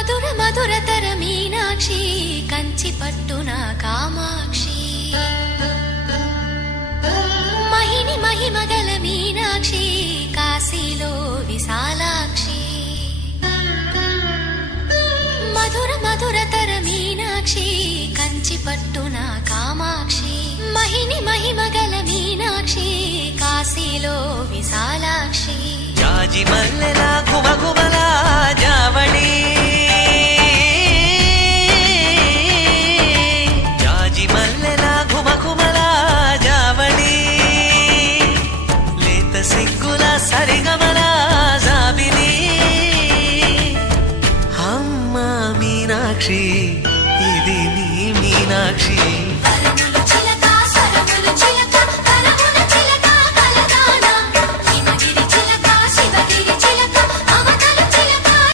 మధుర మధురతర మీనాక్షి కంచి పట్టున కామాక్షి మహిని మహిమగల మీనాక్షి కాశీలో విశాలాక్షి మధుర మధురతర మీనాక్షి కంచి పట్టున కామాక్షి మహిని మహిమగల మీనాక్షి కాశీలో విశాలాక్షి జాజి మల్లెల ఘుమఘుమల జావళి జాజి మల్లెల ఘుమఘుమల జావళి లేత సిగ్గుల సరిగమల జాబిలి అమ్మ మీనాక్షి ఇది నీ మీనాక్షి